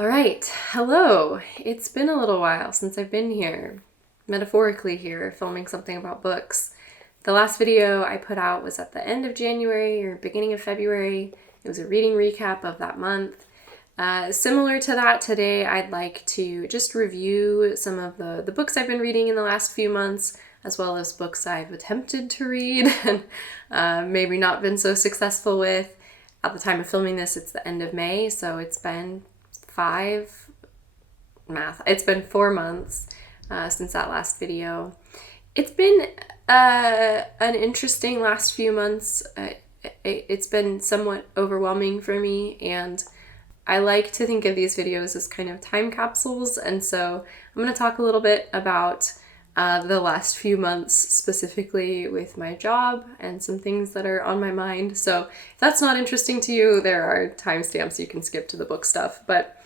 All right, hello. It's been a little while since I've been here, metaphorically here, filming something about books. The last video I put out was at the end of January or beginning of February. It was a reading recap of that month. Similar to that, today I'd like to just review some of the books I've been reading in the last few months, as well as books I've attempted to read and maybe not been so successful with. At the time of filming this, it's the end of May, so it's been 4 months since that last video. It's been an interesting last few months. It's been somewhat overwhelming for me, and I like to think of these videos as kind of time capsules, and so I'm going to talk a little bit about the last few months, specifically with my job and some things that are on my mind. So if that's not interesting to you, there are timestamps you can skip to the book stuff. But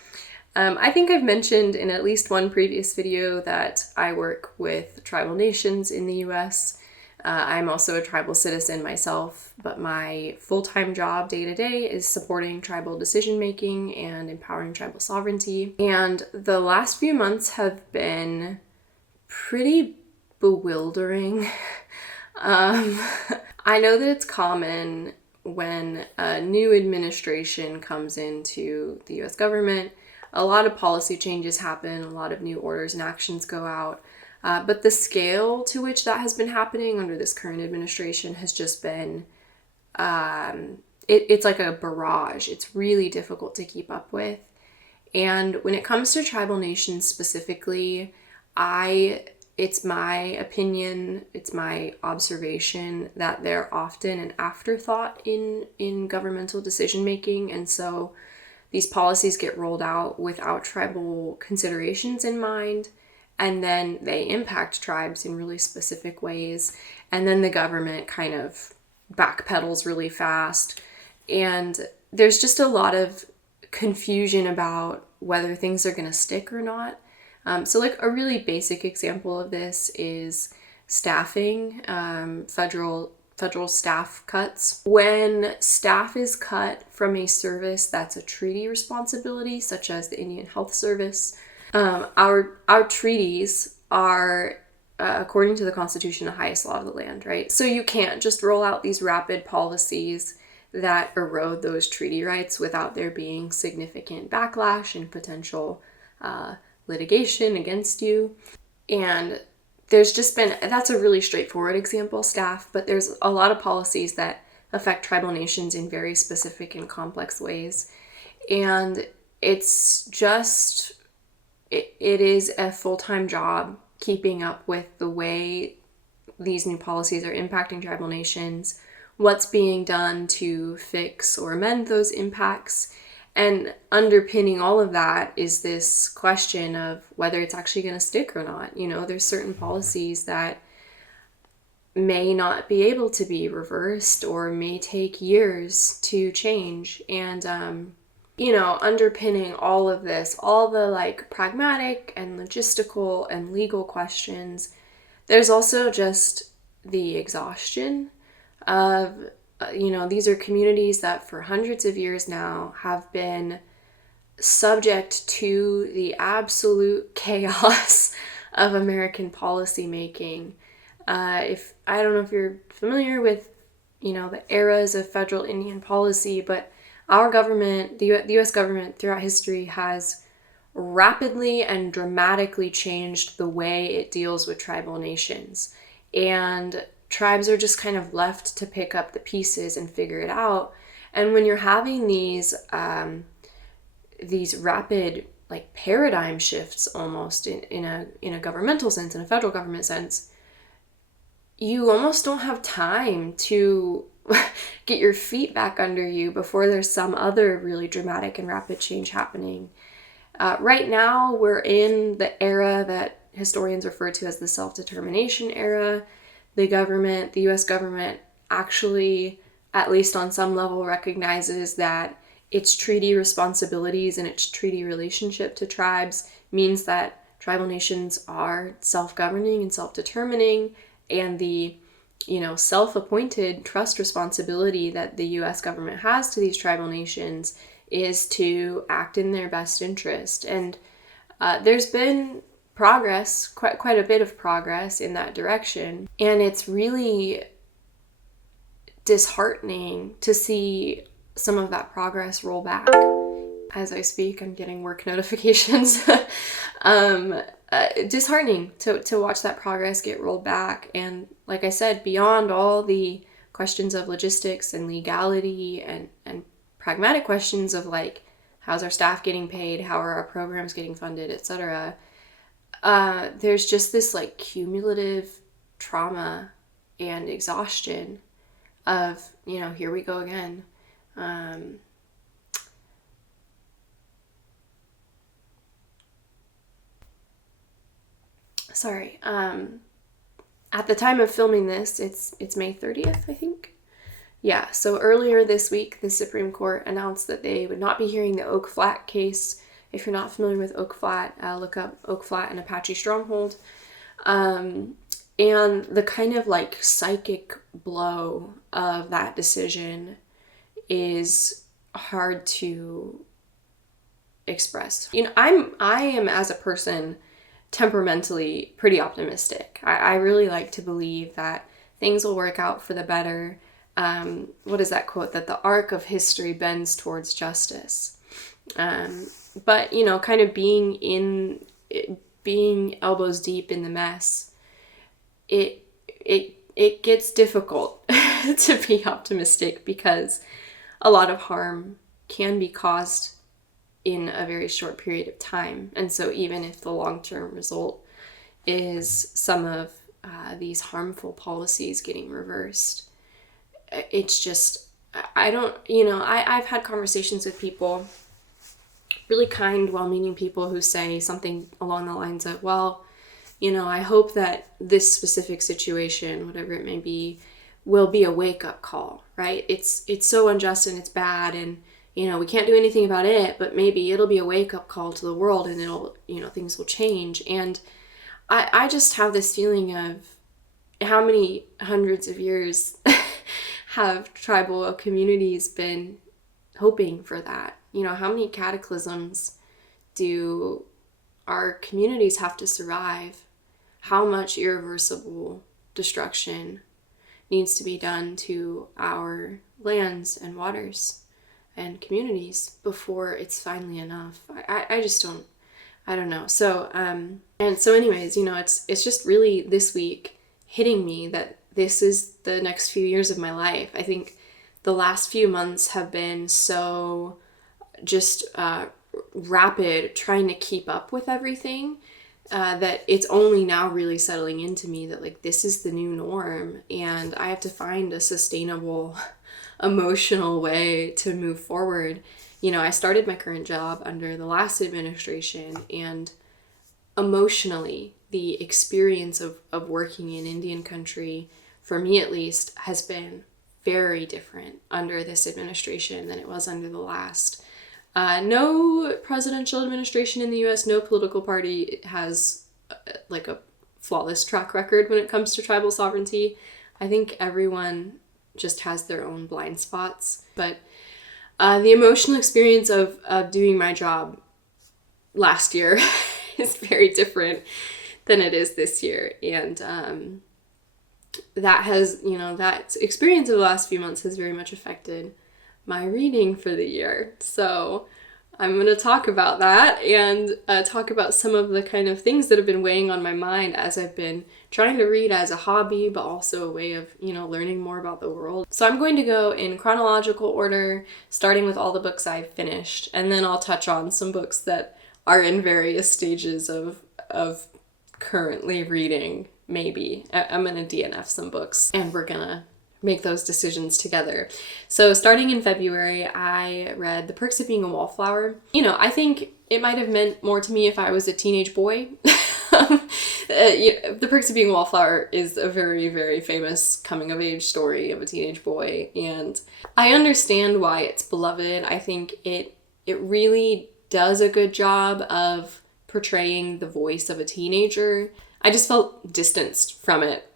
I think I've mentioned in at least one previous video that I work with tribal nations in the US. I'm also a tribal citizen myself, but my full-time job day-to-day is supporting tribal decision-making and empowering tribal sovereignty. And the last few months have been pretty bewildering. I know that it's common when a new administration comes into the US government. A lot of policy changes happen, a lot of new orders and actions go out, but the scale to which that has been happening under this current administration has just been, it's like a barrage. It's really difficult to keep up with. And when it comes to tribal nations specifically, it's my opinion, it's my observation that they're often an afterthought in governmental decision making, and so these policies get rolled out without tribal considerations in mind, and then they impact tribes in really specific ways, and then the government kind of backpedals really fast, and there's just a lot of confusion about whether things are going to stick or not. So like a really basic example of this is staffing, federal staff cuts. When staff is cut from a service that's a treaty responsibility, such as the Indian Health Service, our treaties are, according to the Constitution, the highest law of the land, right? So you can't just roll out these rapid policies that erode those treaty rights without there being significant backlash and potential litigation against you. And there's just been, that's a really straightforward example, staff, but there's a lot of policies that affect tribal nations in very specific and complex ways. And it's just, it is a full-time job keeping up with the way these new policies are impacting tribal nations, what's being done to fix or amend those impacts. And underpinning all of that is this question of whether it's actually going to stick or not. You know, there's certain policies that may not be able to be reversed or may take years to change. And, you know, underpinning all of this, all the like pragmatic and logistical and legal questions, there's also just the exhaustion of, you know, these are communities that for hundreds of years now have been subject to the absolute chaos of American policymaking. If I don't know if you're familiar with, you know, the eras of federal Indian policy, but our government, the U.S. government throughout history has rapidly and dramatically changed the way it deals with tribal nations. And tribes are just kind of left to pick up the pieces and figure it out. And when you're having these rapid like paradigm shifts almost in a governmental sense, in a federal government sense, you almost don't have time to get your feet back under you before there's some other really dramatic and rapid change happening. Right now, we're in the era that historians refer to as the self-determination era. The U.S. government actually, at least on some level, recognizes that its treaty responsibilities and its treaty relationship to tribes means that tribal nations are self-governing and self-determining, and the, you know, self-appointed trust responsibility that the U.S. government has to these tribal nations is to act in their best interest. And there's been progress, quite a bit of progress in that direction. And it's really disheartening to see some of that progress roll back. As I speak, I'm getting work notifications. Disheartening to watch that progress get rolled back. And like I said, beyond all the questions of logistics and legality and pragmatic questions of like, how's our staff getting paid? How are our programs getting funded, etc. There's just this like cumulative trauma and exhaustion of, here we go again. Sorry. At the time of filming this, it's May 30th, I think. Yeah, so earlier this week, the Supreme Court announced that they would not be hearing the Oak Flat case. If you're not familiar with Oak Flat, look up Oak Flat and Apache Stronghold. And the kind of like psychic blow of that decision is hard to express. I am as a person temperamentally pretty optimistic. I really like to believe that things will work out for the better. What is that quote? That the arc of history bends towards justice. But kind of being elbows deep in the mess, it gets difficult to be optimistic because a lot of harm can be caused in a very short period of time. And so even if the long-term result is some of these harmful policies getting reversed, it's just, I've had conversations with people, really kind, well-meaning people who say something along the lines of, well, I hope that this specific situation, whatever it may be, will be a wake-up call, right? It's so unjust and it's bad, and we can't do anything about it, but maybe it'll be a wake-up call to the world and it'll, things will change. And I just have this feeling of how many hundreds of years have tribal communities been hoping for that? How many cataclysms do our communities have to survive? How much irreversible destruction needs to be done to our lands and waters and communities before it's finally enough? I just don't know. So, and so anyways, it's just really this week hitting me that this is the next few years of my life. I think the last few months have been so just rapid trying to keep up with everything, that it's only now really settling into me that like this is the new norm and I have to find a sustainable emotional way to move forward. I started my current job under the last administration, and emotionally the experience of working in Indian country, for me at least, has been very different under this administration than it was under the last. No presidential administration in the US, no political party has like a flawless track record when it comes to tribal sovereignty. I think everyone just has their own blind spots. But the emotional experience of doing my job last year is very different than it is this year. And that has, that experience of the last few months has very much affected my reading for the year. So I'm going to talk about that and talk about some of the kind of things that have been weighing on my mind as I've been trying to read as a hobby, but also a way of, learning more about the world. So I'm going to go in chronological order, starting with all the books I've finished, and then I'll touch on some books that are in various stages of currently reading, maybe. I'm going to DNF some books, and we're going to make those decisions together. So starting in February, I read The Perks of Being a Wallflower. I think it might have meant more to me if I was a teenage boy. The Perks of Being a Wallflower is a very, very famous coming-of-age story of a teenage boy, and I understand why it's beloved. I think it really does a good job of portraying the voice of a teenager. I just felt distanced from it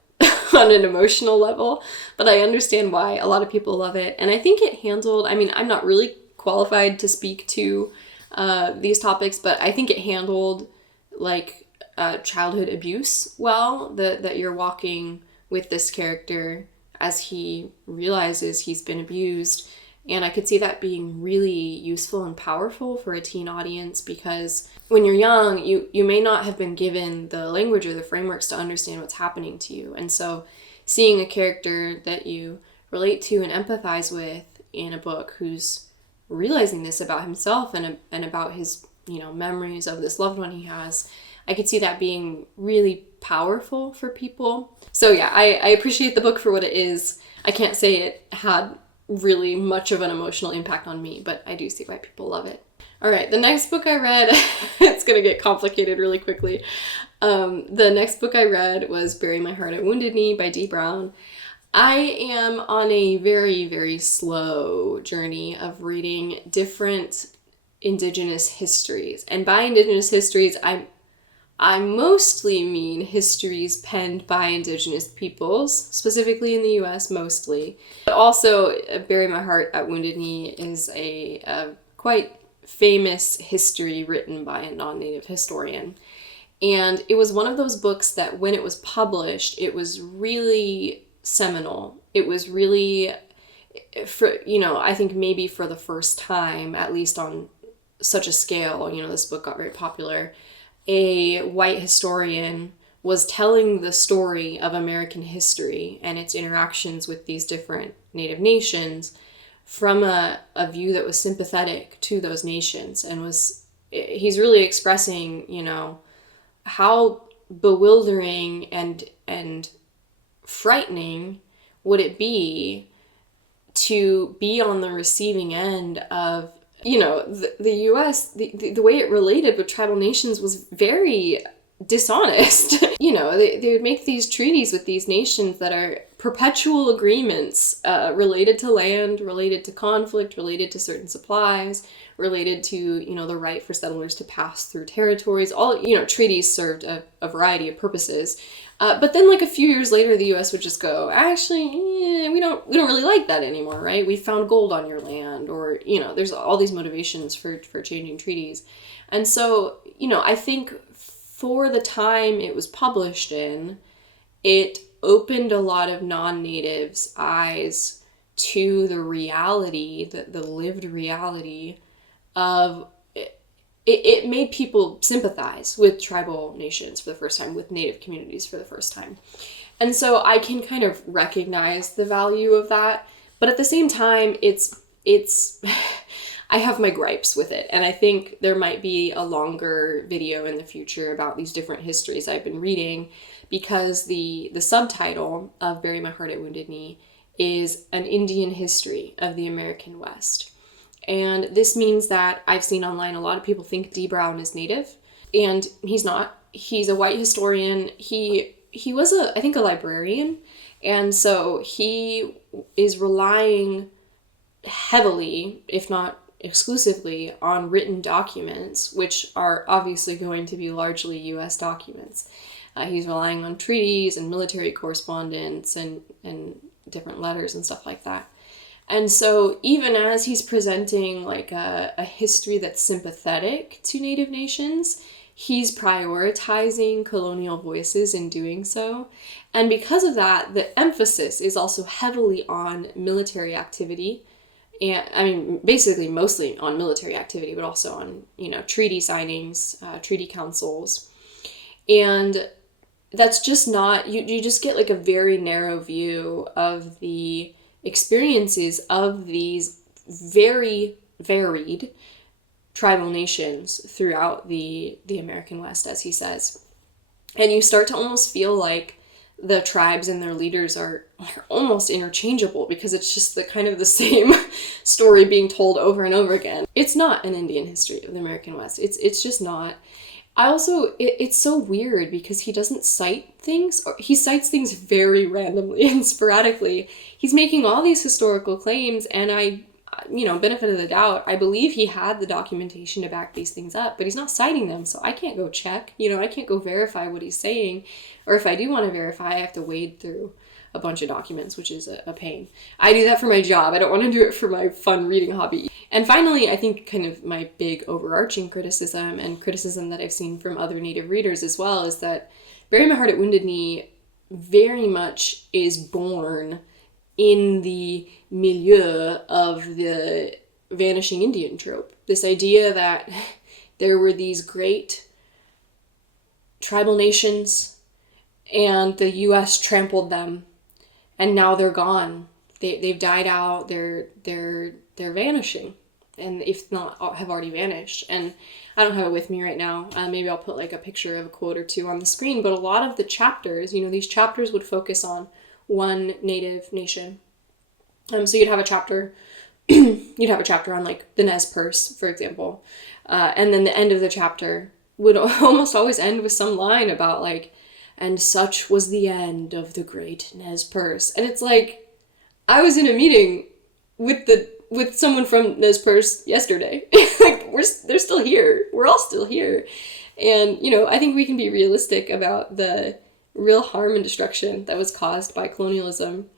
on an emotional level, but I understand why a lot of people love it. And I think it handled, I'm not really qualified to speak to these topics, but I think it handled like childhood abuse well, that you're walking with this character as he realizes he's been abused. And I could see that being really useful and powerful for a teen audience, because when you're young, you may not have been given the language or the frameworks to understand what's happening to you. And so seeing a character that you relate to and empathize with in a book who's realizing this about himself and about his, memories of this loved one he has, I could see that being really powerful for people. So yeah, I appreciate the book for what it is. I can't say it had really much of an emotional impact on me, but I do see why people love it. All right, the next book I read, it's gonna get complicated really quickly. The next book I read was Bury My Heart at Wounded Knee by Dee Brown. I am on a very, very slow journey of reading different Indigenous histories. And by Indigenous histories, I mostly mean histories penned by Indigenous peoples, specifically in the US mostly. But also, Bury My Heart at Wounded Knee is a quite famous history written by a non-native historian. And it was one of those books that when it was published, it was really seminal. It was really, I think maybe for the first time, at least on such a scale, this book got very popular. A white historian was telling the story of American history and its interactions with these different Native nations from a view that was sympathetic to those nations, and he's really expressing, how bewildering and frightening would it be to be on the receiving end of the U.S., the way it related with tribal nations was very dishonest. They would make these treaties with these nations that are perpetual agreements related to land, related to conflict, related to certain supplies, related to, the right for settlers to pass through territories. All, treaties served a variety of purposes. But then like a few years later, the U.S. would just go, actually, we don't really like that anymore, right? We found gold on your land, or, there's all these motivations for changing treaties. And so, I think for the time it was published in, it opened a lot of non-natives' eyes to the reality, the lived reality of it made people sympathize with tribal nations for the first time, with Native communities for the first time. And so I can kind of recognize the value of that. But at the same time, it's I have my gripes with it. And I think there might be a longer video in the future about these different histories I've been reading, because the subtitle of Bury My Heart at Wounded Knee is An Indian History of the American West. And this means that I've seen online a lot of people think Dee Brown is Native, and he's not. He's a white historian. He was I think a librarian, and so he is relying heavily, if not exclusively, on written documents, which are obviously going to be largely U.S. documents. He's relying on treaties and military correspondence and different letters and stuff like that. And so even as he's presenting like a history that's sympathetic to Native nations, he's prioritizing colonial voices in doing so. And because of that, the emphasis is also heavily on military activity. And basically mostly on military activity, but also on, treaty signings, treaty councils. And that's just not, you just get like a very narrow view of the experiences of these very varied tribal nations throughout the American West, as he says. And you start to almost feel like the tribes and their leaders are almost interchangeable, because it's just the same story being told over and over again. It's not an Indian history of the American West. It's just not. It's so weird because he doesn't cite things, or he cites things very randomly and sporadically. He's making all these historical claims, and benefit of the doubt, I believe he had the documentation to back these things up, but he's not citing them, so I can't go check. I can't go verify what he's saying, or if I do want to verify, I have to wade through a bunch of documents, which is a pain. I do that for my job. I don't want to do it for my fun reading hobby. And finally, I think kind of my big overarching criticism, and criticism that I've seen from other Native readers as well, is that Bury My Heart at Wounded Knee very much is born in the milieu of the vanishing Indian trope. This idea that there were these great tribal nations and the U.S. trampled them, and now they're gone. They've died out. They're vanishing, and if not, have already vanished. And I don't have it with me right now. Maybe I'll put like a picture of a quote or two on the screen. But a lot of the chapters, these chapters would focus on one Native nation. So you'd have a chapter. You'd have a chapter on like the Nez Perce, for example, and then the end of the chapter would almost always end with some line about like, and such was the end of the great Nez Perce. And it's like, I was in a meeting with someone from Nez Perce yesterday. Like, they're still here. We're all still here. And, I think we can be realistic about the real harm and destruction that was caused by colonialism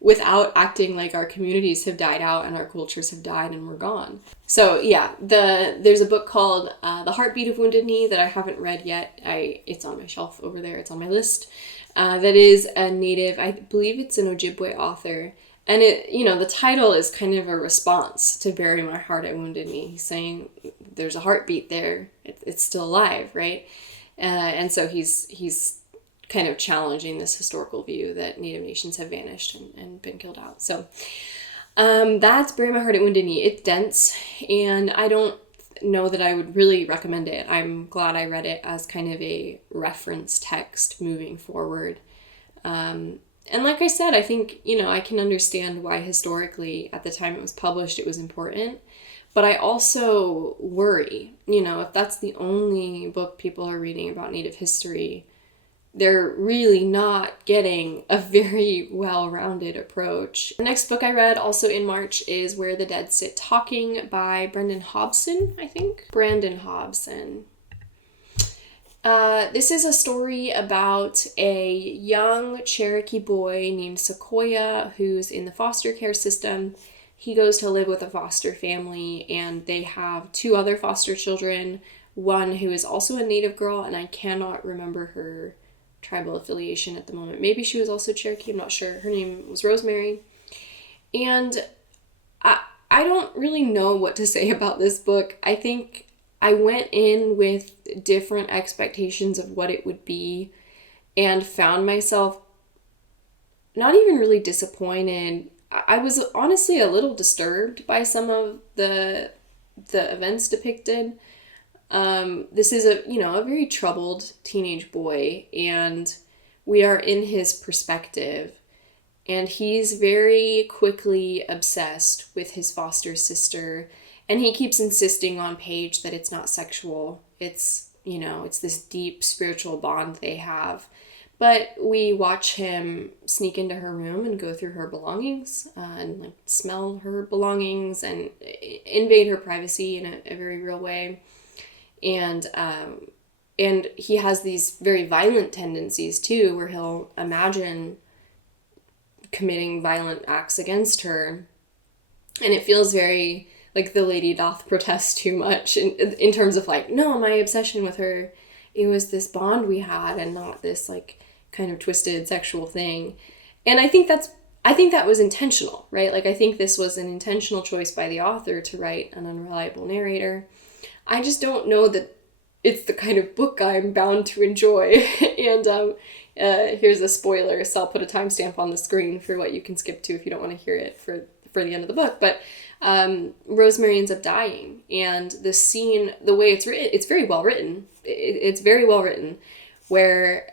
without acting like our communities have died out and our cultures have died and we're gone. So yeah, there's a book called The Heartbeat of Wounded Knee that I haven't read yet. It's on my shelf over there. It's on my list. That is a Native, I believe it's an Ojibwe author. And the title is kind of a response to Bury My Heart at Wounded Knee. He's saying there's a heartbeat there. It's still alive, right? And so he's kind of challenging this historical view that Native nations have vanished and been killed out. So that's Bury My Heart at Wounded Knee. It's dense, and I don't know that I would really recommend it. I'm glad I read it as kind of a reference text moving forward. And like I said, I think, I can understand why historically at the time it was published, it was important. But I also worry, if that's the only book people are reading about Native history, they're really not getting a very well-rounded approach. The next book I read also in March is Where the Dead Sit Talking by Brandon Hobson, I think. Brandon Hobson. This is a story about a young Cherokee boy named Sequoia who's in the foster care system. He goes to live with a foster family, and they have two other foster children, one who is also a Native girl, and I cannot remember her tribal affiliation at the moment. Maybe she was also Cherokee, I'm not sure. Her name was Rosemary. And I don't really know what to say about this book. I think I went in with different expectations of what it would be and found myself not even really disappointed. I was honestly a little disturbed by some of the events depicted. This is a very troubled teenage boy, and we are in his perspective, and he's very quickly obsessed with his foster sister. And he keeps insisting on Paige that it's not sexual. It's, it's this deep spiritual bond they have. But we watch him sneak into her room and go through her belongings and smell her belongings and invade her privacy in a very real way. And he has these very violent tendencies too, where he'll imagine committing violent acts against her. And it feels very like the lady doth protest too much in terms of like, no, my obsession with her, it was this bond we had and not this like kind of twisted sexual thing. And I think that was intentional, right? Like, I think this was an intentional choice by the author to write an unreliable narrator. I just don't know that it's the kind of book I'm bound to enjoy. And here's a spoiler, so I'll put a timestamp on the screen for what you can skip to if you don't want to hear it for the end of the book. But Rosemary ends up dying, and the scene, the way it's written, it's very well written. It's very well written, where,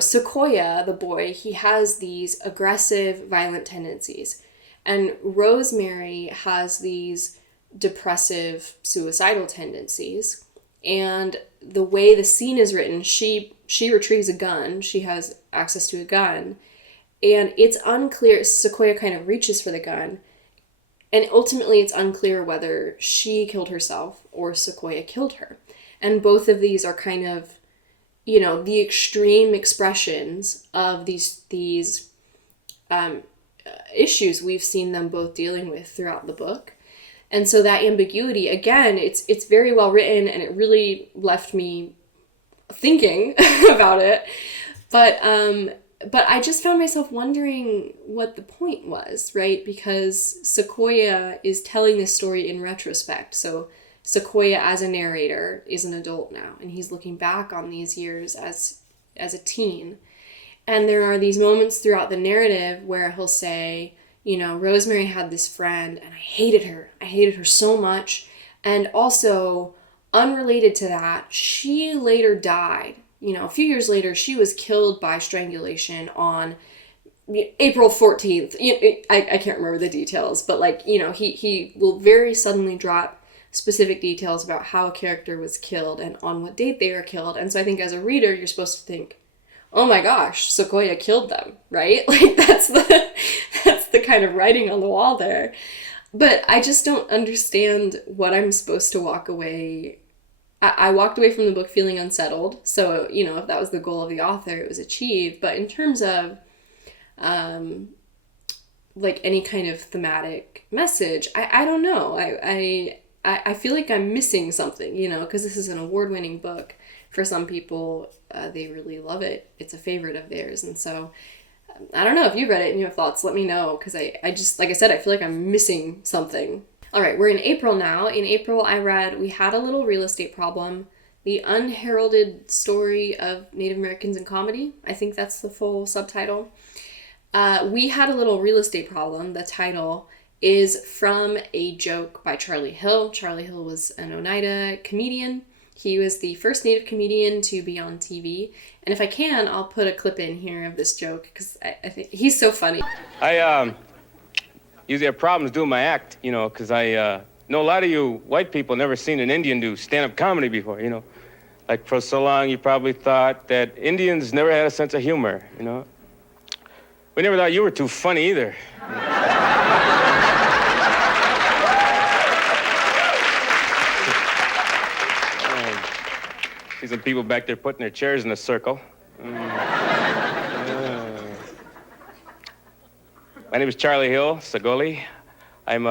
Sequoia, the boy, he has these aggressive, violent tendencies, and Rosemary has these depressive, suicidal tendencies. And the way the scene is written, she retrieves a gun. She has access to a gun, and it's unclear. Sequoia kind of reaches for the gun. And ultimately, it's unclear whether she killed herself or Sequoia killed her. And both of these are kind of, the extreme expressions of these issues we've seen them both dealing with throughout the book. And so that ambiguity, again, it's very well written, and it really left me thinking about it. But I just found myself wondering what the point was, right? Because Sequoia is telling this story in retrospect. So Sequoia, as a narrator, is an adult now, and he's looking back on these years as a teen. And there are these moments throughout the narrative where he'll say, Rosemary had this friend, and I hated her. I hated her so much. And also, unrelated to that, she later died. A few years later, she was killed by strangulation on April 14th. I can't remember the details, but he will very suddenly drop specific details about how a character was killed and on what date they were killed. And so I think as a reader, you're supposed to think, oh my gosh, Sequoia killed them, right? That's the kind of writing on the wall there. But I just don't understand what I'm supposed to walk away. I walked away from the book feeling unsettled. So, if that was the goal of the author, it was achieved. But in terms of, any kind of thematic message, I don't know. I feel like I'm missing something, because this is an award-winning book. For some people, they really love it. It's a favorite of theirs. And so, I don't know if you've read it and you have thoughts, let me know. Because I just, like I said, I feel like I'm missing something. All right, we're in April now. In April, I read We Had a Little Real Estate Problem, The Unheralded Story of Native Americans in Comedy. I think that's the full subtitle. We Had a Little Real Estate Problem, the title, is from a joke by Charlie Hill. Charlie Hill was an Oneida comedian. He was the first Native comedian to be on TV. And if I can, I'll put a clip in here of this joke, because I think he's so funny. I usually have problems doing my act, because I know a lot of you white people never seen an Indian do stand-up comedy before, Like for so long, you probably thought that Indians never had a sense of humor, We never thought you were too funny either. See some people back there putting their chairs in a circle. My name is Charlie Hill, Sagoli. I'm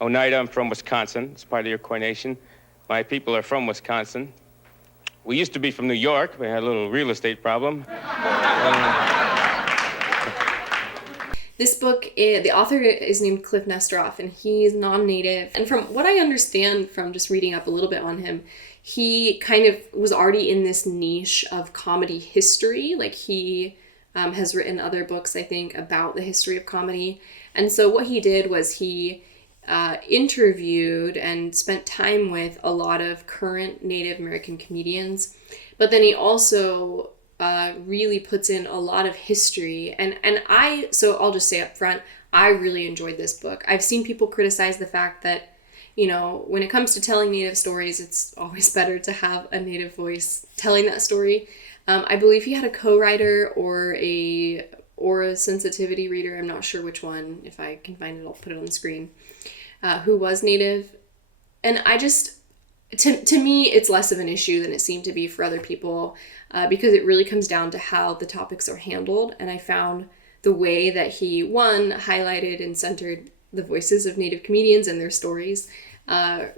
Oneida. I'm from Wisconsin. It's part of the Iroquois Nation. My people are from Wisconsin. We used to be from New York. We had a little real estate problem. This book, the author is named Cliff Nesteroff, and he's non-native. And from what I understand from just reading up a little bit on him, he kind of was already in this niche of comedy history. He has written other books, I think, about the history of comedy. And so what he did was he interviewed and spent time with a lot of current Native American comedians. But then he also really puts in a lot of history. So I'll just say up front, I really enjoyed this book. I've seen people criticize the fact that, when it comes to telling Native stories, it's always better to have a Native voice telling that story. I believe he had a co-writer or a sensitivity reader, I'm not sure which one. If I can find it, I'll put it on the screen, who was Native. And I just, to me, it's less of an issue than it seemed to be for other people, because it really comes down to how the topics are handled. And I found the way that he, highlighted and centered the voices of Native comedians and their stories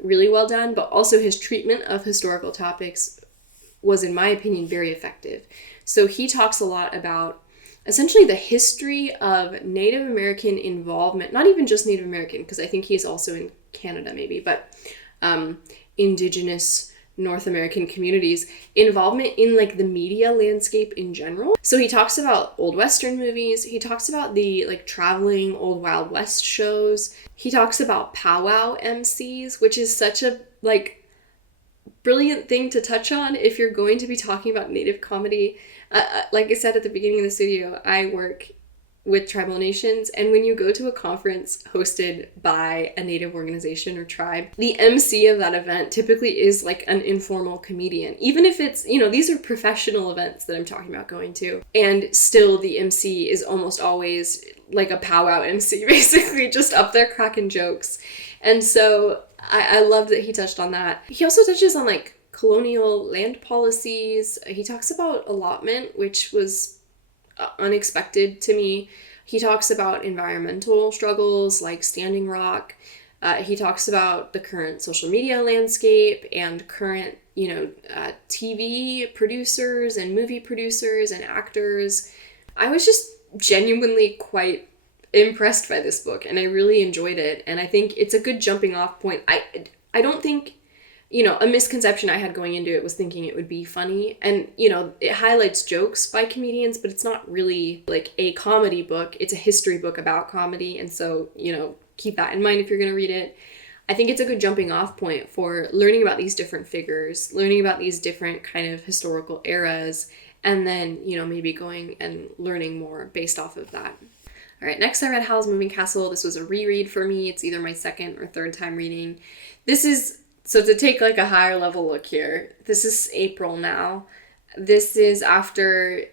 really well done, but also his treatment of historical topics was, in my opinion, very effective. So he talks a lot about essentially the history of Native American involvement, not even just Native American, because I think he's also in Canada maybe, but Indigenous North American communities, involvement in the media landscape in general. So he talks about old Western movies, he talks about the traveling old Wild West shows, he talks about powwow MCs, which is such a brilliant thing to touch on if you're going to be talking about Native comedy. Like I said at the beginning of the video, I work with tribal nations, and when you go to a conference hosted by a Native organization or tribe, the MC of that event typically is an informal comedian. Even if it's, these are professional events that I'm talking about going to, and still the MC is almost always a powwow MC, basically just up there cracking jokes. And so I love that he touched on that. He also touches on colonial land policies. He talks about allotment, which was unexpected to me. He talks about environmental struggles like Standing Rock. He talks about the current social media landscape and current, TV producers and movie producers and actors. I was just genuinely quite impressed by this book, and I really enjoyed it, and I think it's a good jumping off point. I don't think, a misconception I had going into it was thinking it would be funny, and, it highlights jokes by comedians, but it's not really like a comedy book. It's a history book about comedy, and so, keep that in mind if you're going to read it. I think it's a good jumping off point for learning about these different figures, learning about these different kind of historical eras, and then, maybe going and learning more based off of that. All right, next I read Howl's Moving Castle. This was a reread for me. It's either my second or third time reading. So to take like a higher level look here, this is April now. This is after,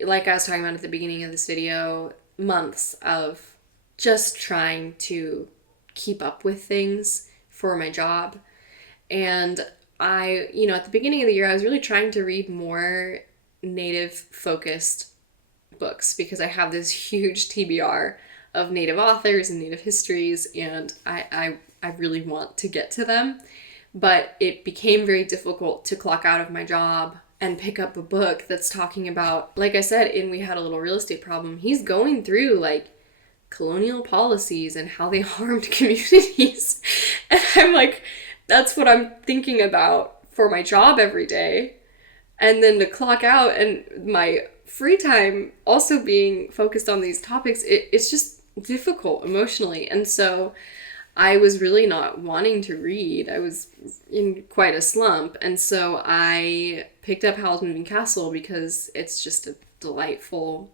like I was talking about at the beginning of this video, months of just trying to keep up with things for my job. And I, at the beginning of the year, I was really trying to read more Native focused books because I have this huge TBR of Native authors and Native histories, and I really want to get to them. But it became very difficult to clock out of my job and pick up a book that's talking about, like I said, in We Had a Little Real Estate Problem, he's going through like colonial policies and how they harmed communities. And I'm like, that's what I'm thinking about for my job every day. And then to clock out and my free time also being focused on these topics, it's just difficult emotionally. And so I was really not wanting to read. I was in quite a slump. And so I picked up Howl's Moving Castle because it's just a delightful,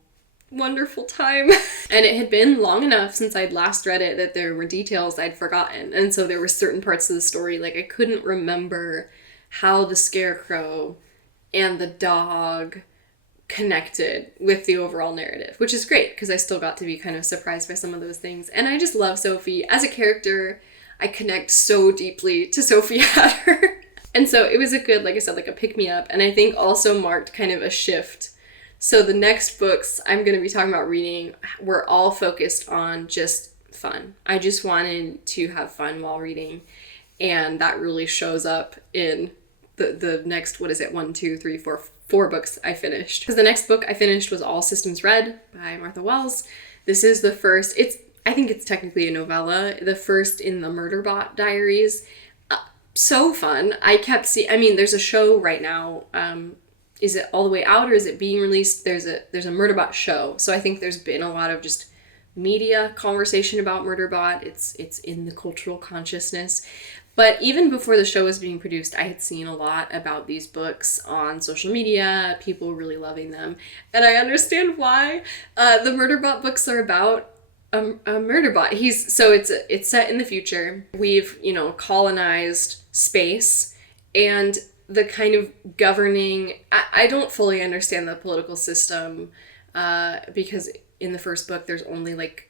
wonderful time. And it had been long enough since I'd last read it that there were details I'd forgotten. And so there were certain parts of the story, like I couldn't remember how the scarecrow and the dog connected with the overall narrative, which is great because I still got to be kind of surprised by some of those things. And I just love Sophie. As a character, I connect so deeply to Sophie Hatter. And so it was a good, like I said, like a pick-me-up, and I think also marked kind of a shift. So the next books I'm going to be talking about reading were all focused on just fun. I just wanted to have fun while reading, and that really shows up in the next, what is it, 4 books I finished. Because the next book I finished was All Systems Red by Martha Wells. This is the first, I think it's technically a novella, the first in the Murderbot diaries. So fun. I kept there's a show right now. Is it all the way out or is it being released? There's a Murderbot show. So I think there's been a lot of just media conversation about Murderbot. It's in the cultural consciousness. But even before the show was being produced, I had seen a lot about these books on social media, people really loving them. And I understand why. The Murderbot books are about a murderbot. It's set in the future. We've, colonized space, and the kind of governing, I don't fully understand the political system, because in the first book there's only like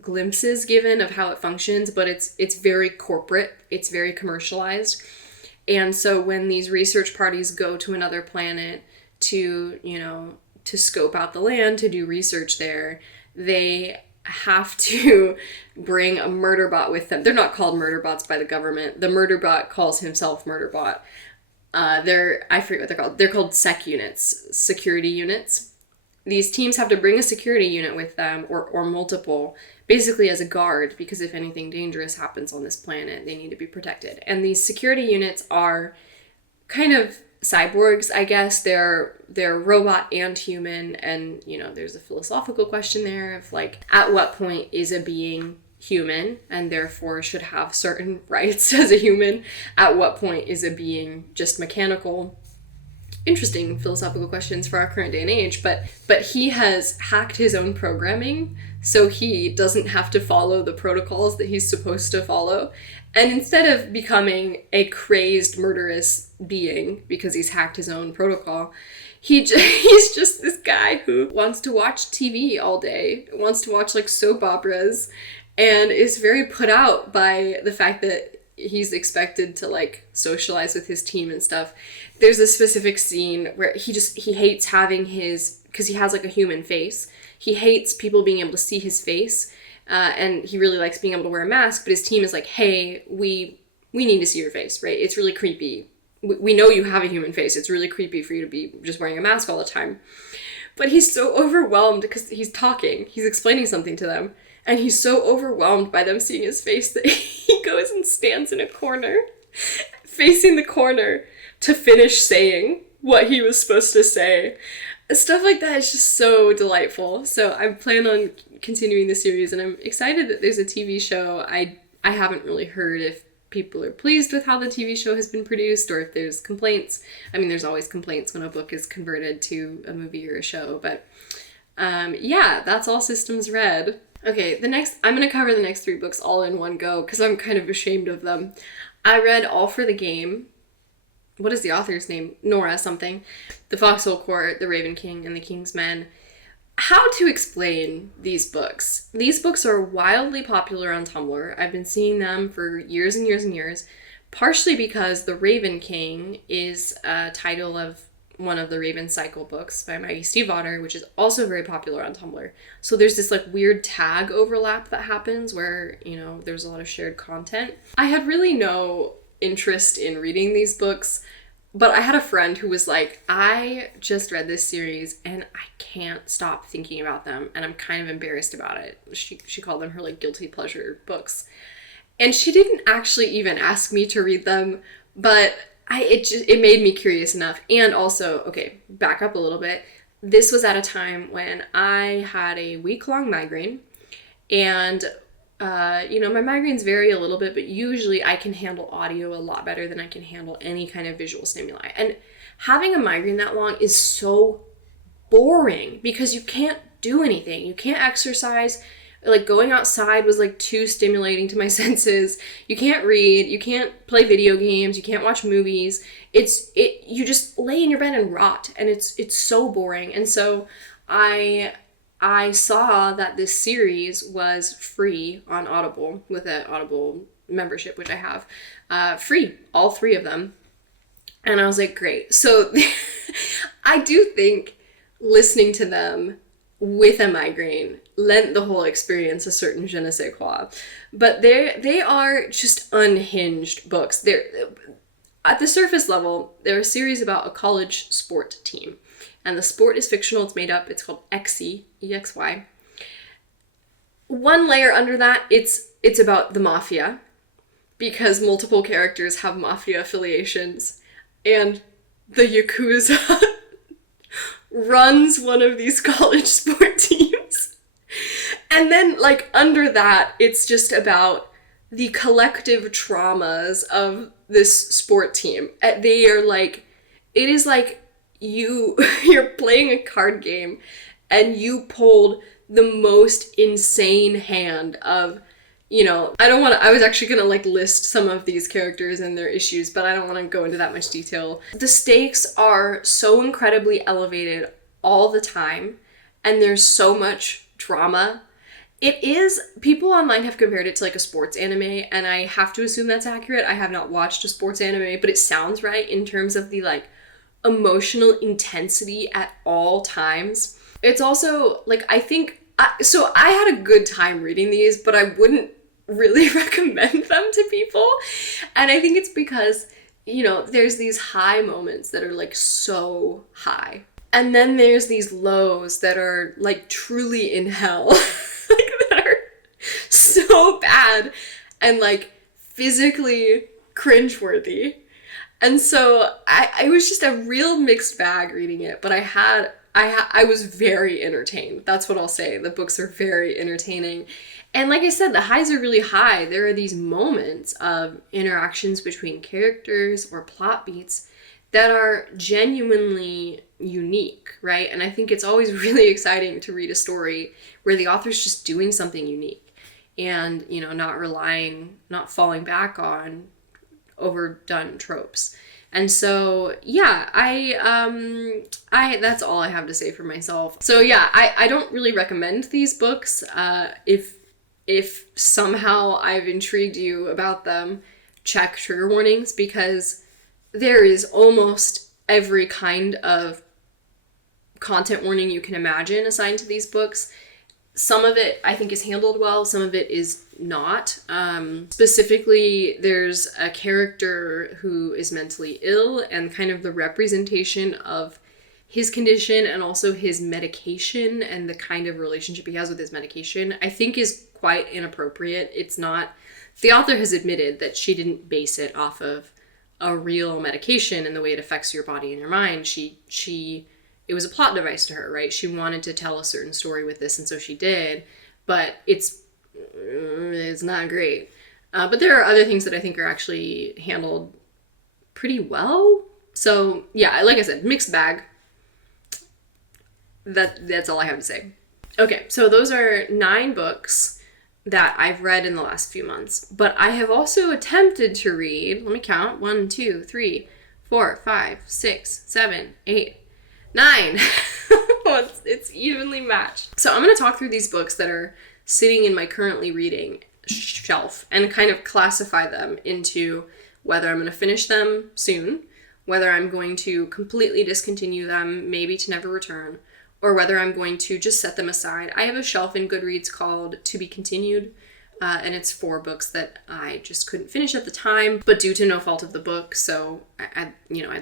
glimpses given of how it functions, but it's very corporate, it's very commercialized. And so when these research parties go to another planet to scope out the land, to do research there, they have to bring a murderbot with them. They're not called murderbots by the government. The murderbot calls himself murderbot. I forget what they're called. They're called sec units, security units. These teams have to bring a security unit with them, or multiple, basically as a guard, because if anything dangerous happens on this planet, they need to be protected. And these security units are kind of cyborgs, I guess. They're robot and human, and there's a philosophical question there of like, at what point is a being human and therefore should have certain rights as a human? At what point is a being just mechanical? Interesting philosophical questions for our current day and age, but he has hacked his own programming, so he doesn't have to follow the protocols that he's supposed to follow. And instead of becoming a crazed, murderous being because he's hacked his own protocol, he's just this guy who wants to watch TV all day, wants to watch like soap operas, and is very put out by the fact that he's expected to like socialize with his team and stuff. There's a specific scene where he hates having because he has like a human face. He hates people being able to see his face. and he really likes being able to wear a mask, but his team is like, hey, we need to see your face, right? It's really creepy. We know you have a human face. It's really creepy for you to be just wearing a mask all the time. But he's so overwhelmed because he's explaining something to them, and he's so overwhelmed by them seeing his face that he goes and stands in a corner, facing the corner, to finish saying what he was supposed to say. Stuff like that is just so delightful. So I plan on continuing the series, and I'm excited that there's a TV show. I haven't really heard if people are pleased with how the TV show has been produced or if there's complaints. I mean, there's always complaints when a book is converted to a movie or a show, but yeah, that's All Systems Red. Okay, I'm going to cover the next 3 books all in one go because I'm kind of ashamed of them. I read All for the Game. What is the author's name? Nora something. The Foxhole Court, The Raven King, and The King's Men. How to explain these books? These books are wildly popular on Tumblr. I've been seeing them for years and years and years, partially because The Raven King is a title of one of the Raven Cycle books by Maggie Stiefvater, which is also very popular on Tumblr. So there's this like weird tag overlap that happens where, you know, there's a lot of shared content. I had really no interest in reading these books, but I had a friend who was like, I just read this series and I can't stop thinking about them and I'm kind of embarrassed about it. She called them her like guilty pleasure books. And she didn't actually even ask me to read them, but it made me curious enough. And also, okay, back up a little bit. This was at a time when I had a week-long migraine, and you know, my migraines vary a little bit, but usually I can handle audio a lot better than I can handle any kind of visual stimuli. And having a migraine that long is so boring because you can't do anything. You can't exercise. Like going outside was like too stimulating to my senses. You can't read, you can't play video games, you can't watch movies. You just lay in your bed and rot, and it's so boring. And so I saw that this series was free on Audible with an Audible membership, which I have, free, all 3 of them. And I was like, great. So I do think listening to them with a migraine lent the whole experience a certain je ne sais quoi. But they are just unhinged books. They're, at the surface level, they're a series about a college sport team. And the sport is fictional. It's made up. It's called EXY, E-X-Y. One layer under that, it's about the mafia, because multiple characters have mafia affiliations. And the Yakuza runs one of these college sport teams. And then, like, under that, it's just about the collective traumas of this sport team. They are like, it is like you're playing a card game and you pulled the most insane hand of, you know, I was actually gonna like list some of these characters and their issues, but I don't want to go into that much detail. The stakes are so incredibly elevated all the time, and there's so much drama. People online have compared it to like a sports anime, and I have to assume that's accurate. I have not watched a sports anime, but it sounds right in terms of the like emotional intensity at all times. It's also like, I had a good time reading these, but I wouldn't really recommend them to people. And I think it's because, you know, there's these high moments that are like so high. And then there's these lows that are like truly in hell. Like, that are so bad and like physically cringeworthy. And so I was just a real mixed bag reading it, but I was very entertained. That's what I'll say. The books are very entertaining. And like I said, the highs are really high. There are these moments of interactions between characters or plot beats that are genuinely unique, right? And I think it's always really exciting to read a story where the author's just doing something unique and, you know, not falling back on overdone tropes. And so, yeah, I that's all I have to say for myself. So yeah, I don't really recommend these books. If somehow I've intrigued you about them, check trigger warnings, because there is almost every kind of content warning you can imagine assigned to these books. Some of it I think is handled well, some of it is not. Specifically, there's a character who is mentally ill, and kind of the representation of his condition and also his medication and the kind of relationship he has with his medication, I think is quite inappropriate. It's not, the author has admitted that she didn't base it off of a real medication and the way it affects your body and your mind. It was a plot device to her, right? She wanted to tell a certain story with this, and so she did, but it's not great. But there are other things that I think are actually handled pretty well. So yeah, like I said, mixed bag. That's all I have to say. Okay, so those are 9 books that I've read in the last few months, but I have also attempted to read, let me count, 1, 2, 3, 4, 5, 6, 7, 8, 9. It's evenly matched. So I'm going to talk through these books that are sitting in my currently reading shelf and kind of classify them into whether I'm going to finish them soon, whether I'm going to completely discontinue them, maybe to never return, or whether I'm going to just set them aside. I have a shelf in Goodreads called To Be Continued, and it's 4 books that I just couldn't finish at the time, but due to no fault of the book, so I'd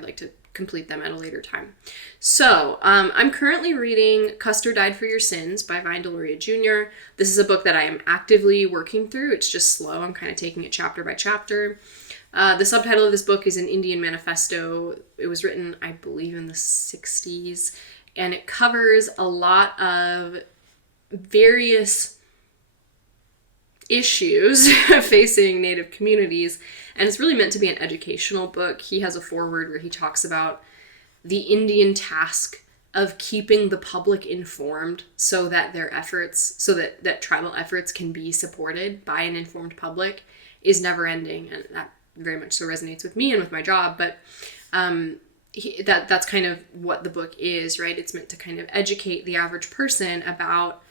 like to complete them at a later time. So I'm currently reading Custer Died for Your Sins by Vine Deloria Jr. This is a book that I am actively working through. It's just slow. I'm kind of taking it chapter by chapter. The subtitle of this book is An Indian Manifesto. It was written, I believe, in the 60s, and it covers a lot of various issues facing Native communities, and it's really meant to be an educational book. He has a foreword where he talks about the Indian task of keeping the public informed so that their efforts, so that tribal efforts can be supported by an informed is never ending, and that very much so resonates with me and with my job. But that's kind of what the book is, right? It's meant to kind of educate the average person about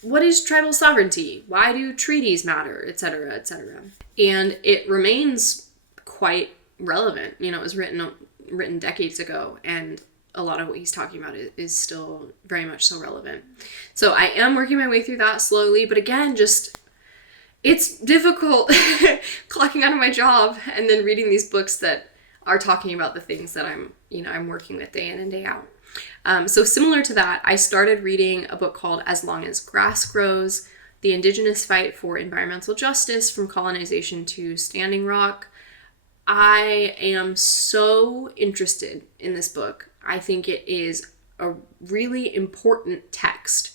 what is tribal sovereignty, why do treaties matter, etc., etc. And it remains quite relevant. It was written decades ago, and a lot of what he's talking about is still very much so relevant. So I am working my way through that slowly, but again, it's difficult clocking out of my job and then reading these books that are talking about the things that I'm working with day in and day out. So similar to that, I started reading a book called As Long as Grass Grows, The Indigenous Fight for Environmental Justice from Colonization to Standing Rock. I am so interested in this book. I think it is a really important text,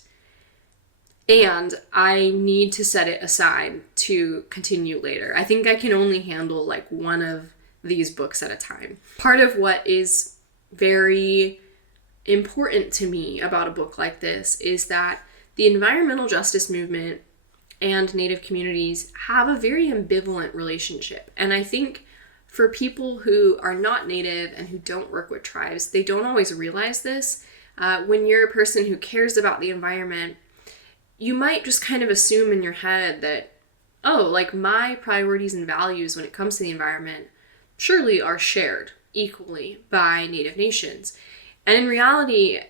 and I need to set it aside to continue later. I think I can only handle like one of these books at a time. Part of what is very important to me about a book like this is that the environmental justice movement and Native communities have a very ambivalent relationship. And I think for people who are not Native and who don't work with tribes, they don't always realize this. When you're a person who cares about the environment, you might just kind of assume in your head that, oh, like my priorities and values when it comes to the environment surely are shared equally by Native nations. And in reality,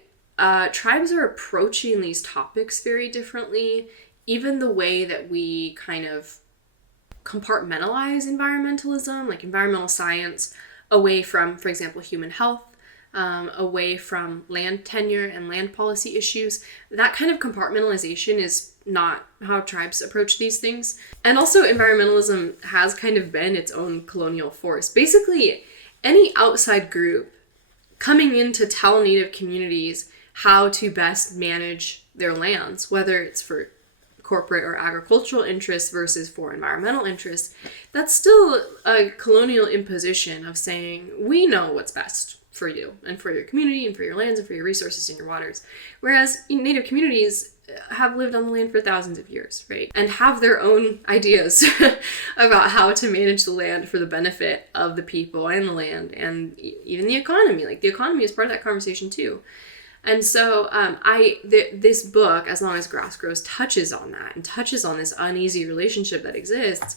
tribes are approaching these topics very differently. Even the way that we kind of compartmentalize environmentalism, like environmental science, away from, for example, human health, away from land tenure and land policy issues. That kind of compartmentalization is not how tribes approach these things. And also environmentalism has kind of been its own colonial force. Basically, any outside group coming in to tell Native communities how to best manage their lands, whether it's for corporate or agricultural interests versus for environmental interests, that's still a colonial imposition of saying, we know what's best for you and for your community and for your lands and for your resources and your waters. Whereas Native communities have lived on the land for thousands of years, right? And have their own ideas about how to manage the land for the benefit of the people and the land and even the economy. Like the economy is part of that conversation too. And so this book, As Long as Grass Grows, touches on that and touches on this uneasy relationship that exists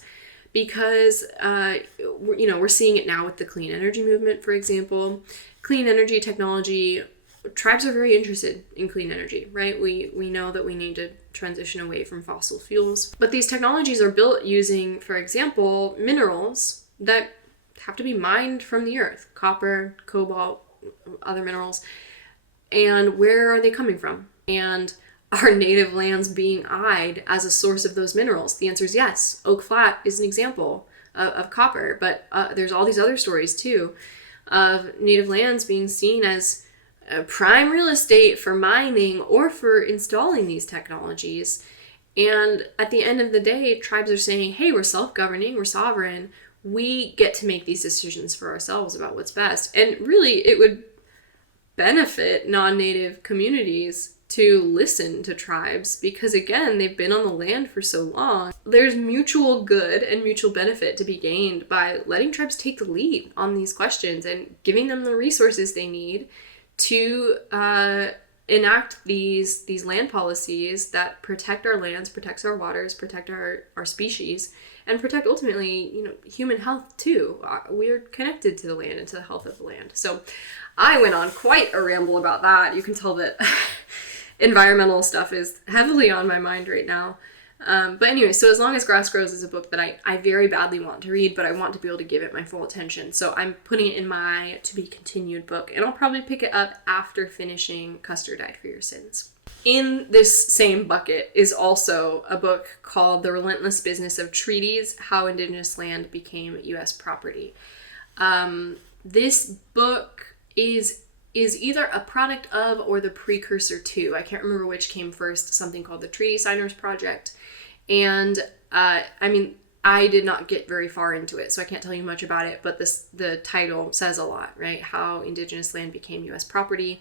because, we're seeing it now with the clean energy movement, for example. Clean energy technology Tribes are very interested in clean energy, right? We know that we need to transition away from fossil fuels. But these technologies are built using, for example, minerals that have to be mined from the earth. Copper, cobalt, other minerals. And where are they coming from? And are native lands being eyed as a source of those minerals? The answer is yes. Oak Flat is an example of copper, but there's all these other stories too of native lands being seen as prime real estate for mining or for installing these technologies. And at the end of the day, tribes are saying, hey, we're self-governing, we're sovereign, we get to make these decisions for ourselves about what's best. And really, it would benefit non-native communities to listen to tribes because, again, they've been on the land for so long. There's mutual good and mutual benefit to be gained by letting tribes take the lead on these questions and giving them the resources they need to enact these land policies that protect our lands, protects our waters, protect our species, and protect ultimately, human health too. We're connected to the land and to the health of the land. So I went on quite a ramble about that. You can tell that environmental stuff is heavily on my mind right now. But anyway, so As Long as Grass Grows is a book that I very badly want to read, but I want to be able to give it my full attention. So I'm putting it in my to be continued book, and I'll probably pick it up after finishing Custer Died for Your Sins. In this same bucket is also a book called The Relentless Business of Treaties: How Indigenous Land Became U.S. Property. This book is either a product of or the precursor to, I can't remember which came first, something called the Treaty Signers Project. And I did not get very far into it, so I can't tell you much about it, but the title says a lot, right? How Indigenous Land Became U.S. Property.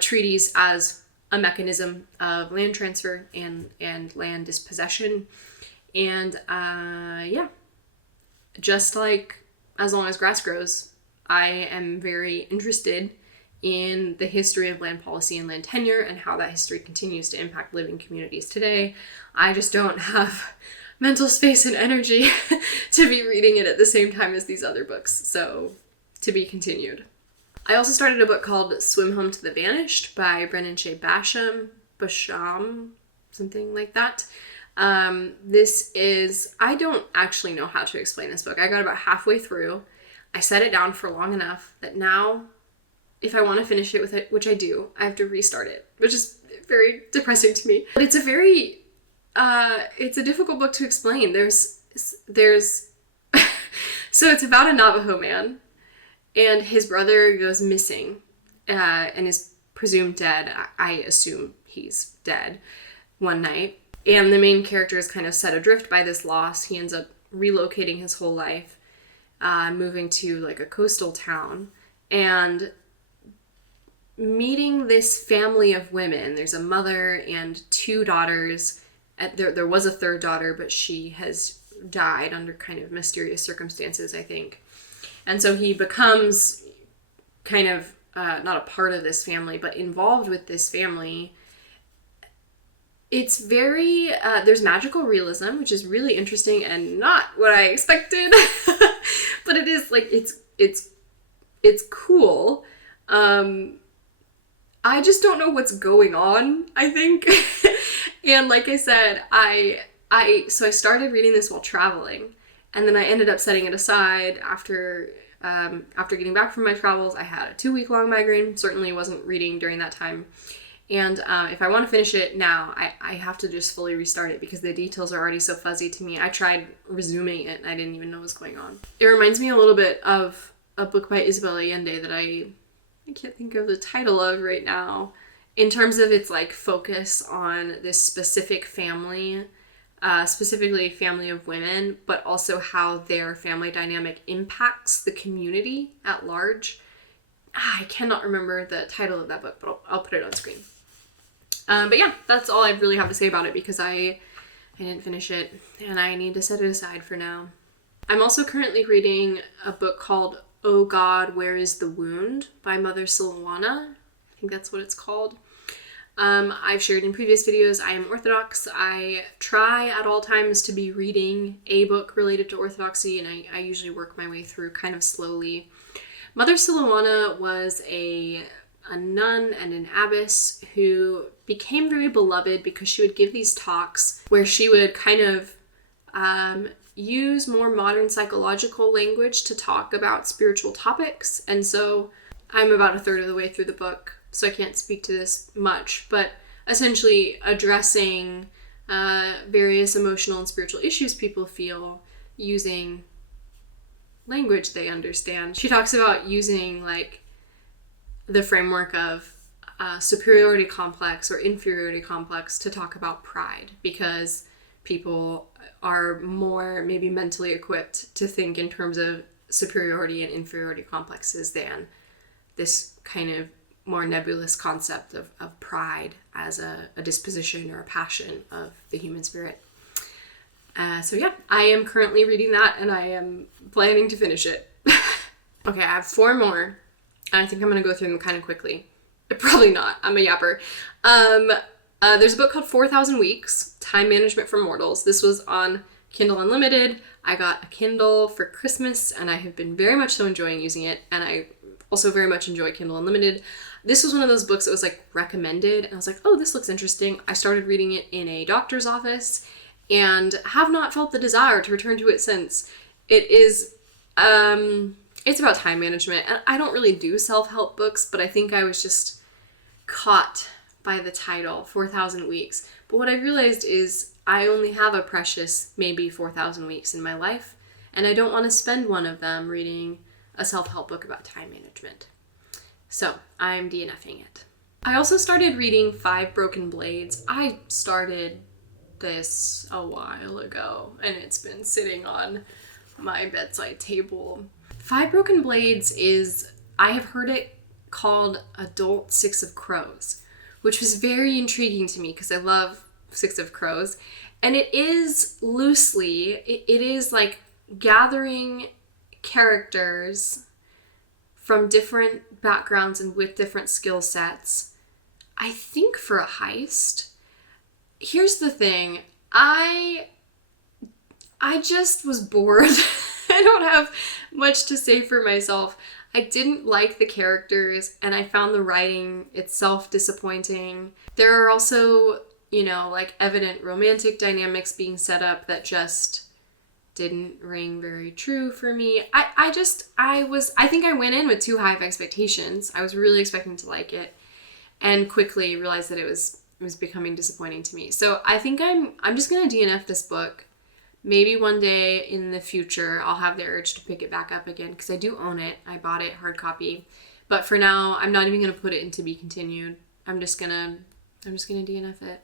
Treaties as a mechanism of land transfer and land dispossession. And just like As Long as Grass Grows, I am very interested in the history of land policy and land tenure and how that history continues to impact living communities today. I just don't have mental space and energy to be reading it at the same time as these other books, so to be continued. I also started a book called Swim Home to the Vanished by Brennan Shea Basham, something like that. This is, I don't actually know how to explain this book. I got about halfway through. I set it down for long enough that now, if I want to finish it with it, which I do, I have to restart it, which is very depressing to me. But it's a very, it's a difficult book to explain. There's so it's about a Navajo man, and his brother goes missing, and is presumed dead. I assume he's dead one night. And the main character is kind of set adrift by this loss. He ends up relocating his whole life, moving to like a coastal town, and meeting this family of women. There's a mother and two daughters. There was a third daughter, but she has died under kind of mysterious circumstances, I think. And so he becomes kind of not a part of this family, but involved with this family. It's very, there's magical realism, which is really interesting and not what I expected, but it is like, it's cool. I just don't know what's going on, I think. And like I said, so I started reading this while traveling, and then I ended up setting it aside after getting back from my travels. I had a 2-week-long migraine, certainly wasn't reading during that time. And if I want to finish it now, I have to just fully restart it because the details are already so fuzzy to me. I tried resuming it and I didn't even know what was going on. It reminds me a little bit of a book by Isabel Allende that I can't think of the title of right now, in terms of its like focus on this specific family, specifically a family of women, but also how their family dynamic impacts the community at large. I cannot remember the title of that book, but I'll put it on screen. But yeah, that's all I really have to say about it because I didn't finish it and I need to set it aside for now. I'm also currently reading a book called Oh God, Where is the Wound by Mother Silwana. I think that's what it's called. I've shared in previous videos, I am Orthodox. I try at all times to be reading a book related to Orthodoxy, and I usually work my way through kind of slowly. Mother Silwana was a a nun and an abbess who became very beloved because she would give these talks where she would kind of use more modern psychological language to talk about spiritual topics. And so I'm about a third of the way through the book, so I can't speak to this much, but essentially addressing various emotional and spiritual issues people feel using language they understand. She talks about using like the framework of superiority complex or inferiority complex to talk about pride, because people are more maybe mentally equipped to think in terms of superiority and inferiority complexes than this kind of more nebulous concept of pride as a disposition or a passion of the human spirit. So yeah, I am currently reading that and I am planning to finish it. Okay, I have 4 more. And I think I'm going to go through them kind of quickly. Probably not. I'm a yapper. There's a book called 4,000 Weeks, Time Management for Mortals. This was on Kindle Unlimited. I got a Kindle for Christmas, and I have been very much so enjoying using it. And I also very much enjoy Kindle Unlimited. This was one of those books that was like recommended. And I was like, oh, this looks interesting. I started reading it in a doctor's office and have not felt the desire to return to it since. It is... it's about time management, and I don't really do self-help books, but I think I was just caught by the title, 4,000 Weeks. But what I realized is I only have a precious maybe 4,000 weeks in my life, and I don't want to spend one of them reading a self-help book about time management. So I'm DNFing it. I also started reading 5 Broken Blades. I started this a while ago, and it's been sitting on my bedside table. 5 Broken Blades is, I have heard it called Adult Six of Crows, which was very intriguing to me because I love Six of Crows. And it is loosely, it is like gathering characters from different backgrounds and with different skill sets, I think for a heist. Here's the thing, I just was bored. I don't have much to say for myself. I didn't like the characters, and I found the writing itself disappointing. There are also, like evident romantic dynamics being set up that just didn't ring very true for me. I think I went in with too high of expectations. I was really expecting to like it, and quickly realized that it was becoming disappointing to me. So I think I'm just gonna DNF this book. Maybe one day in the future, I'll have the urge to pick it back up again because I do own it. I bought it hard copy. But for now, I'm not even going to put it in to be continued. I'm just gonna DNF it.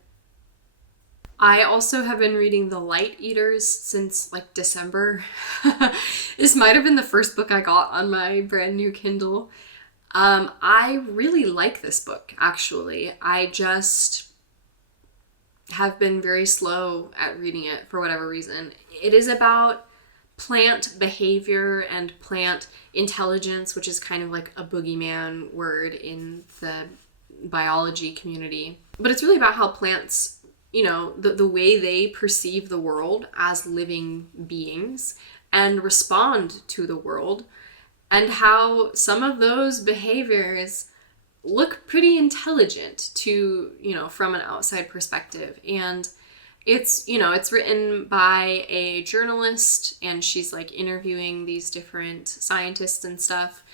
I also have been reading The Light Eaters since like December. This might have been the first book I got on my brand new Kindle. I really like this book, actually. I just have been very slow at reading it for whatever reason. It is about plant behavior and plant intelligence, which is kind of like a boogeyman word in the biology community. But it's really about how plants, the way they perceive the world as living beings and respond to the world, and how some of those behaviors look pretty intelligent to, from an outside perspective. And it's written by a journalist, and she's like interviewing these different scientists and stuff.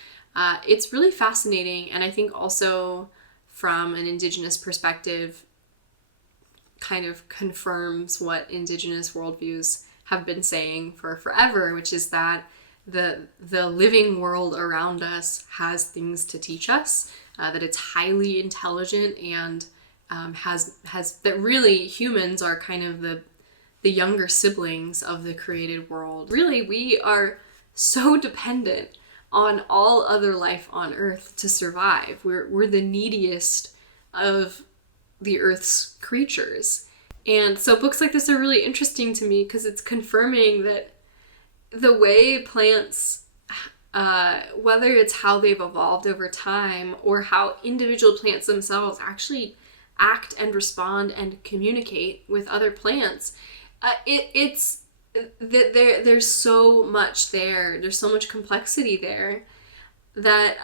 It's really fascinating, and I think also from an Indigenous perspective kind of confirms what Indigenous worldviews have been saying for forever, which is that the living world around us has things to teach us. That it's highly intelligent and has that really humans are kind of the younger siblings of the created world. Really, we are so dependent on all other life on Earth to survive. We're the neediest of the Earth's creatures. And so books like this are really interesting to me because it's confirming that the way plants, whether it's how they've evolved over time or how individual plants themselves actually act and respond and communicate with other plants, there's so much there. There's so much complexity there that,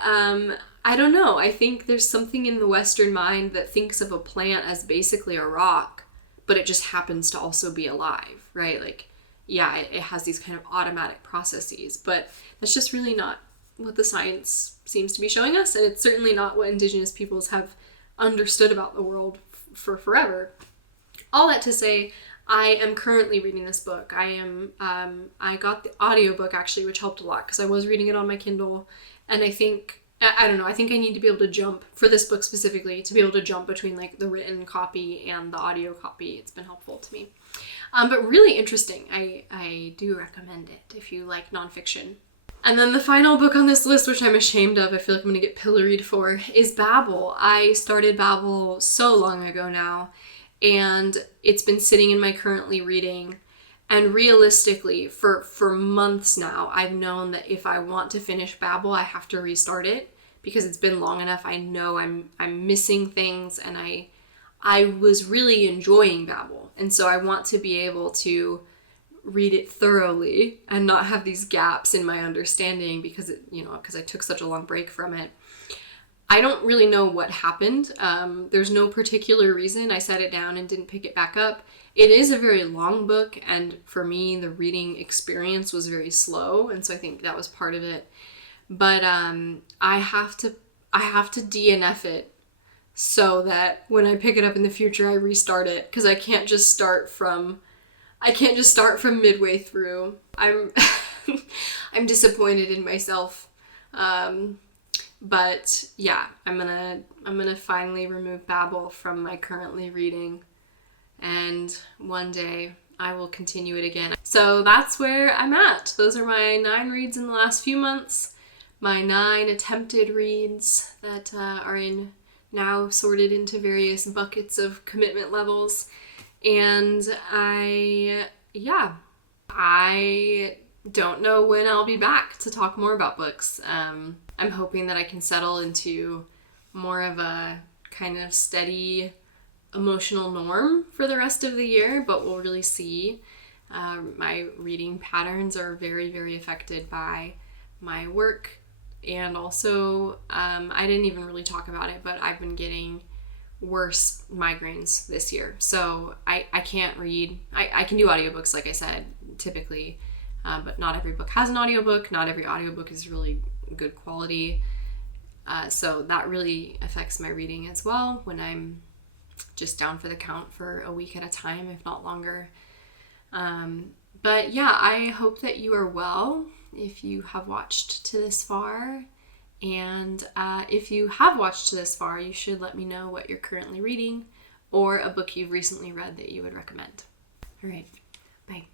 I don't know, I think there's something in the Western mind that thinks of a plant as basically a rock, but it just happens to also be alive, right? Like, yeah, it has these kind of automatic processes, but that's just really not what the science seems to be showing us, and it's certainly not what Indigenous peoples have understood about the world for forever. All that to say, I am currently reading this book. I got the audiobook actually, which helped a lot because I was reading it on my Kindle, and I think I need to be able to jump, for this book specifically, to be able to jump between like the written copy and the audio copy. It's been helpful to me. But really interesting. I do recommend it if you like nonfiction. And then the final book on this list, which I'm ashamed of, I feel like I'm going to get pilloried for, is Babel. I started Babel so long ago now, and it's been sitting in my currently reading. And realistically, for months now, I've known that if I want to finish Babel, I have to restart it because it's been long enough. I know I'm missing things, and I was really enjoying Babel. And so I want to be able to read it thoroughly and not have these gaps in my understanding because I took such a long break from it. I don't really know what happened. There's no particular reason. I set it down and didn't pick it back up. It is a very long book, and for me, the reading experience was very slow, and so I think that was part of it. But I have to DNF it so that when I pick it up in the future, I restart it, because I can't just start from midway through. I'm disappointed in myself. But yeah, I'm gonna finally remove Babel from my currently reading, and one day I will continue it again. So that's where I'm at. Those are my 9 reads in the last few months, my 9 attempted reads that are now sorted into various buckets of commitment levels. And I don't know when I'll be back to talk more about books. I'm hoping that I can settle into more of a kind of steady emotional norm for the rest of the year, but we'll really see. My reading patterns are very, very affected by my work, and also I didn't even really talk about it, but I've been getting worse migraines this year, so I can't read. I can do audiobooks, like I said, typically, but not every book has an audiobook. Not every audiobook is really good quality, so that really affects my reading as well when I'm just down for the count for a week at a time, if not longer. But yeah, I hope that you are well if you have watched to this far. And if you have watched to this far, you should let me know what you're currently reading or a book you've recently read that you would recommend. All right, bye.